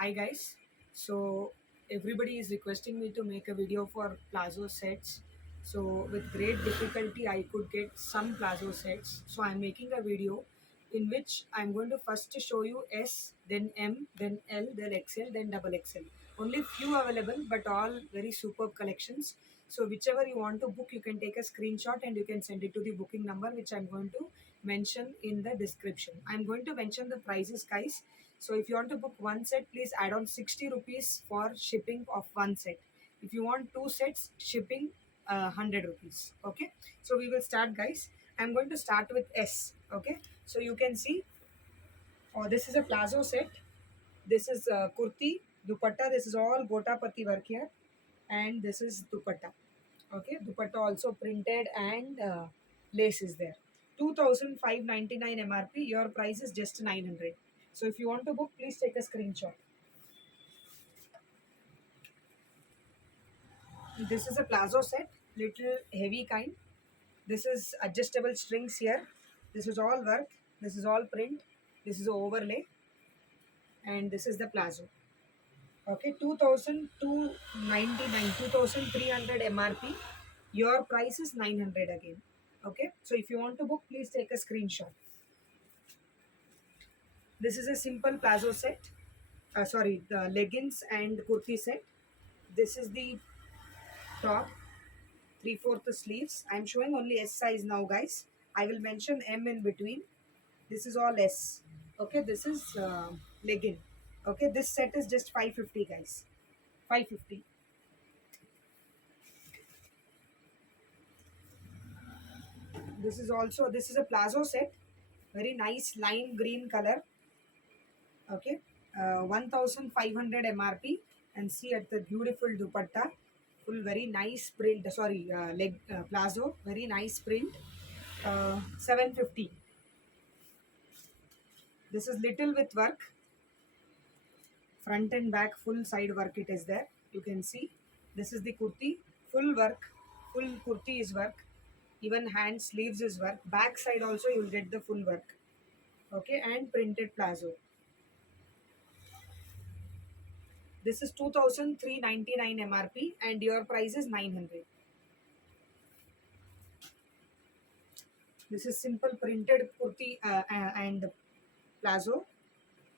Hi guys. So everybody is requesting me to make a video for plazo sets. So with great difficulty I could get some plazo sets. So I'm making a video in which I'm going to first show you S, then M, then L, then XL, then double XL. Only few available but all very superb collections. So whichever you want to book, you can take a screenshot and you can send it to the booking number which I'm going to mention in the description. I'm going to mention the prices guys. So if you want to book one set, please add on 60 rupees for shipping of one set. If you want two sets, shipping 100 rupees. Okay. So we will start guys. I'm going to start with S. Okay. So you can see, this is a plazo set. This is kurti, dupatta. This is all gotapati work here. And this is dupatta. Okay. Dupatta also printed and lace is there. 2599 MRP. Your price is just 900. So if you want to book, please take a screenshot. This is a plazo set, little heavy kind. This is adjustable strings here. This is all work. This is all print. This is overlay, and this is the plazo. Okay, 2299, 2300 MRP. Your price is 900 again. Okay, so if you want to book, please take a screenshot. This is a simple plazo set. Sorry, the leggings and kurti set. This is the top. 3/4 sleeves. I'm showing only S size now, guys. I will mention M in between. This is all S. Okay, this is legging. Okay, this set is just 550, guys. 550. This is a plazo set. Very nice lime green color. Okay, 1500 MRP. And see at the beautiful dupatta. Full very nice print. Sorry, leg plazo. Very nice print. 750. This is little with work, front and back full side work it is there. You can see this is the kurti, full work, full kurti is work, even hand sleeves is work, back side also you will get the full work. Okay, and printed plazo. This is 2399 MRP and your price is 900. This is simple printed kurti and plazo,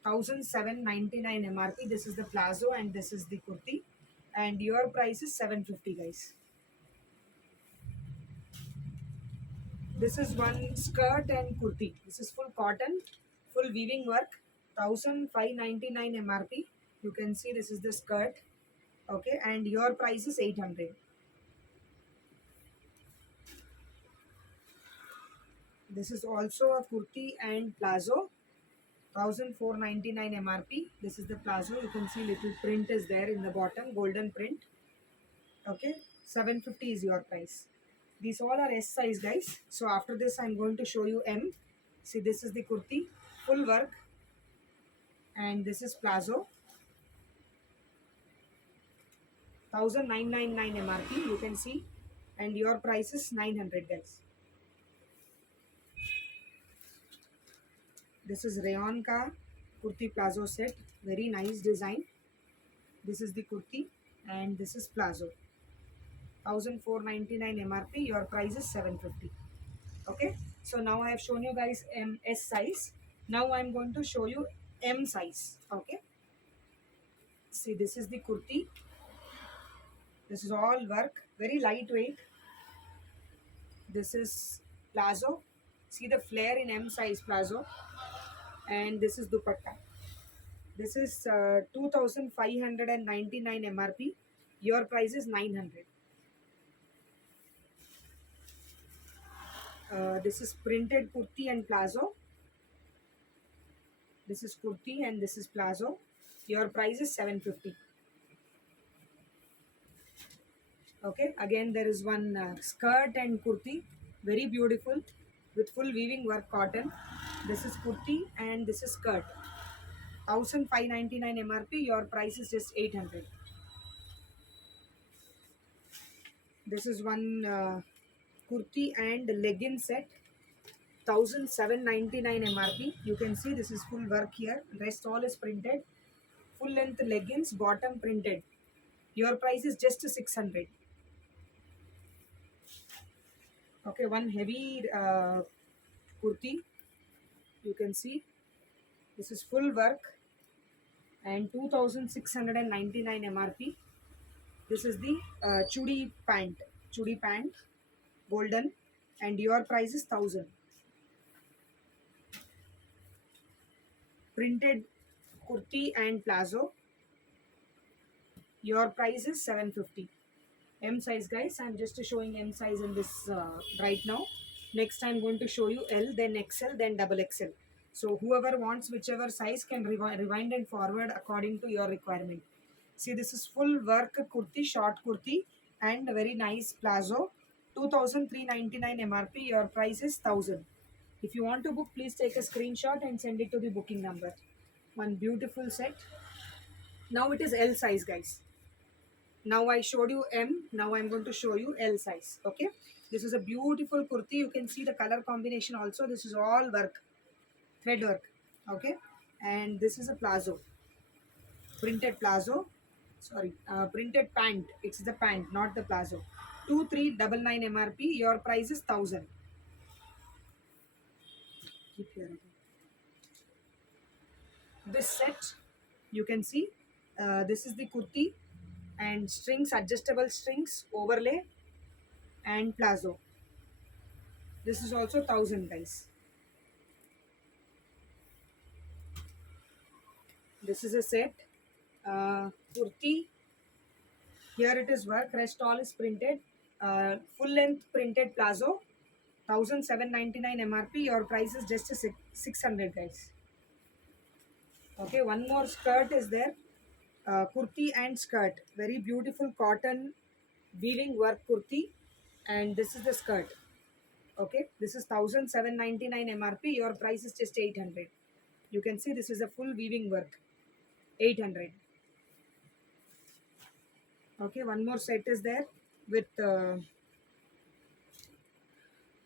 1799 MRP. This is the plazo and this is the kurti, and your price is 750, guys. This is one skirt and kurti. This is full cotton, full weaving work, 1599 MRP. You can see this is the skirt. Okay, and your price is 800. This is also a kurti and plazo, 1499 MRP. This is the plazo. You can see little print is there in the bottom, golden print. Okay, 750 is your price. These all are S size, guys. So after this, I'm going to show you M. See, this is the kurti, full work, and this is plazo, 1999 MRP. You can see, and your price is 900, guys. This is rayon ka kurti plazo set. Very nice design. This is the kurti, and this is plazo. 1499 MRP. Your price is 750. Okay. So now I have shown you guys S size. Now I'm going to show you M size. Okay. See, this is the kurti. This is all work. Very lightweight. This is plazo. See the flare in M size plazo. And this is dupatta. This is 2599 MRP. Your price is 900. This is printed kurti and plazo. This is kurti and this is plazo. Your price is 750. Okay, again there is one skirt and kurti. Very beautiful with full weaving work cotton. This is kurti and this is skirt. 1599 MRP. Your price is just 800. This is one kurti and legging set, 1799 MRP. You can see this is full work here. Rest all is printed. Full full length leggings, bottom printed. Your price is just 600. Okay, one heavy kurti. You can see this is full work and 2699 MRP. This is the chudi pant, golden, and your price is 1000. Printed kurti and plazo. Your price is 750. M size, guys. I'm just showing M size in this right now. Next, I'm going to show you L, then XL, then double XL. So whoever wants whichever size can rewind and forward according to your requirement. See, this is full work kurti, short kurti, and a very nice plazo. 2399 MRP. Your price is 1000. If you want to book, please take a screenshot and send it to the booking number. One beautiful set. Now it is L size, guys. Now I showed you M. Now I'm going to show you L size. Okay. This is a beautiful kurti. You can see the color combination also. This is all work, thread work. Okay. And this is a plazo, printed plazo. Sorry, printed pant. It's the pant, not the plazo. 2399 MRP. Your price is 1000. Keep here. This set, you can see. This is the kurti and strings, adjustable strings, overlay, and plazo. This is also 1000, guys. This is a set. Kurti. Here it is work. Rest all is printed. Full length printed plazo. 1799 MRP. Your price is just 600, guys. Okay, one more skirt is there. Kurti and skirt. Very beautiful cotton weaving work kurti. And this is the skirt. Okay, this is 1799 MRP. Your price is just 800. You can see this is a full weaving work. 800. Okay, one more set is there with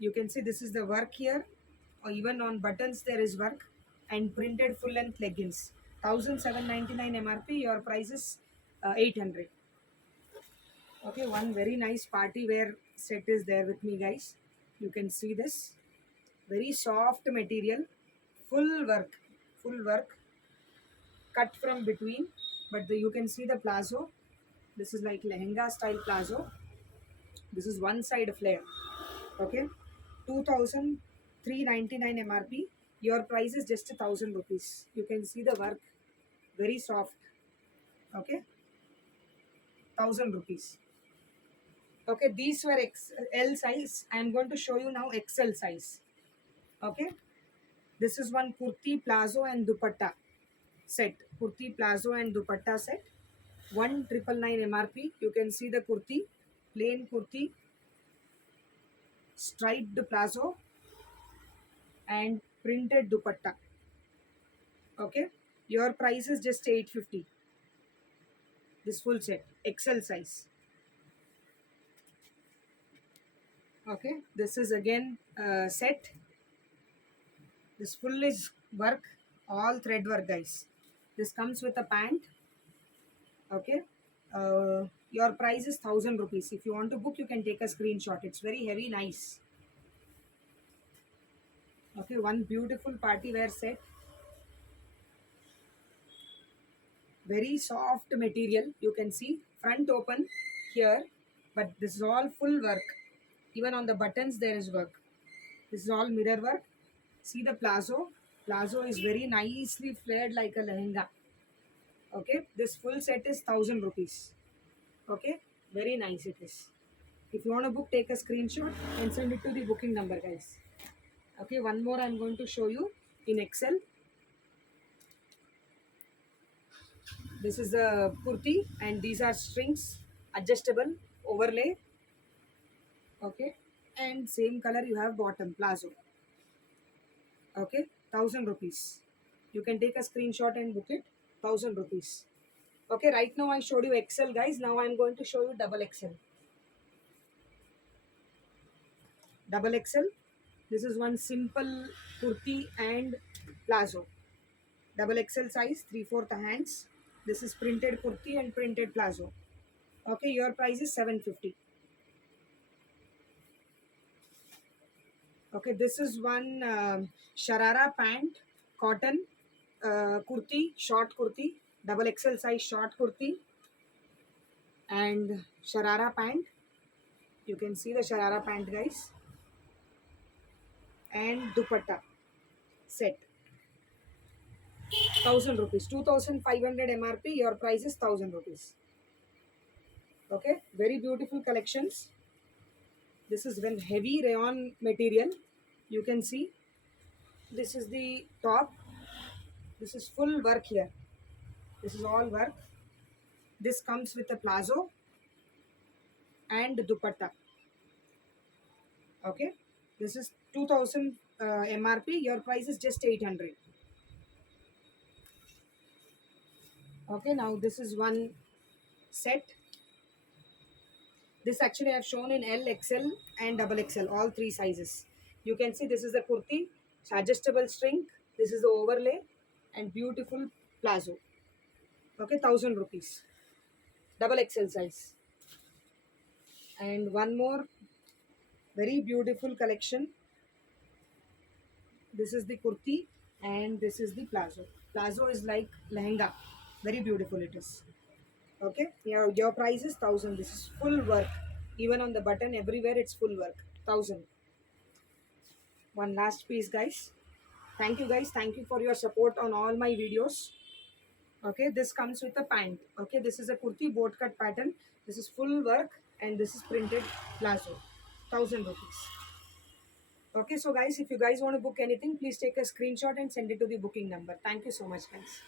you can see this is the work here, or even on buttons there is work, and printed full length leggings. 1799 MRP. Your price is 800. Okay, one very nice party wear set is there with me, guys. You can see this very soft material, full work, cut from between, but you can see the plazo. This is like lehenga style plazo. This is one side flare. Okay, 2399 MRP. Your price is just 1000 rupees. You can see the work, very soft. Okay, 1000 rupees. Okay, these were L size. I am going to show you now XL size. Okay, this is one kurti, plazo, and dupatta set. Kurti, plazo, and dupatta set. 1999 MRP. You can see the kurti, plain kurti, striped plazo, and printed dupatta. Okay, your price is just 850. This full set, XL size. Okay, this is again set. This full is work, all thread work, guys. This comes with a pant. Okay, your price is 1000 rupees. If you want to book, you can take a screenshot. It's very heavy, nice. Okay, one beautiful party wear set. Very soft material. You can see front open here, but this is all full work. Even on the buttons there is work. This is all mirror work. See the plazo. Plazo is very nicely flared like a lehenga. Okay, this full set is 1000 rupees. Okay, very nice it is. If you want to book, take a screenshot and send it to the booking number, guys. Okay, one more I'm going to show you in XL. This is the kurti and these are strings, adjustable, overlay. Okay, and same color you have bottom, plazo. Okay, 1000 rupees. You can take a screenshot and book it. 1000 rupees. Okay, right now I showed you XL, guys. Now I'm going to show you double XL. Double XL. This is one simple kurti and plazo. Double XL size, 3/4 hands. This is printed kurti and printed plazo. Okay, your price is 750. Okay, this is one sharara pant, cotton kurti, short kurti, double XL size short kurti, and sharara pant. You can see the sharara pant, guys, and dupatta set. 1000 rupees, 2500 MRP. Your price is 1000 rupees. Okay, very beautiful collections. This is when heavy rayon material. You can see this is the top. This is full work here. This is all work. This comes with a plazo and dupatta. Okay, this is 2000 MRP. Your price is just 800. Okay, now this is one set. This actually I have shown in L, XL and double XL, all three sizes. You can see this is the kurti, it's adjustable string. This is the overlay and beautiful plazo. Okay, 1000 rupees. Double XL size. And one more very beautiful collection. This is the kurti and this is the plazo. Plazo is like lehenga. Very beautiful it is. Okay, your price is 1000. This is full work. Even on the button, everywhere it's full work. 1000. One last piece, guys. Thank you, guys. Thank you for your support on all my videos. Okay, this comes with a pant. Okay, this is a kurti boat cut pattern. This is full work and this is printed plazo. 1000 rupees. Okay, so guys, if you guys want to book anything, please take a screenshot and send it to the booking number. Thank you so much, guys.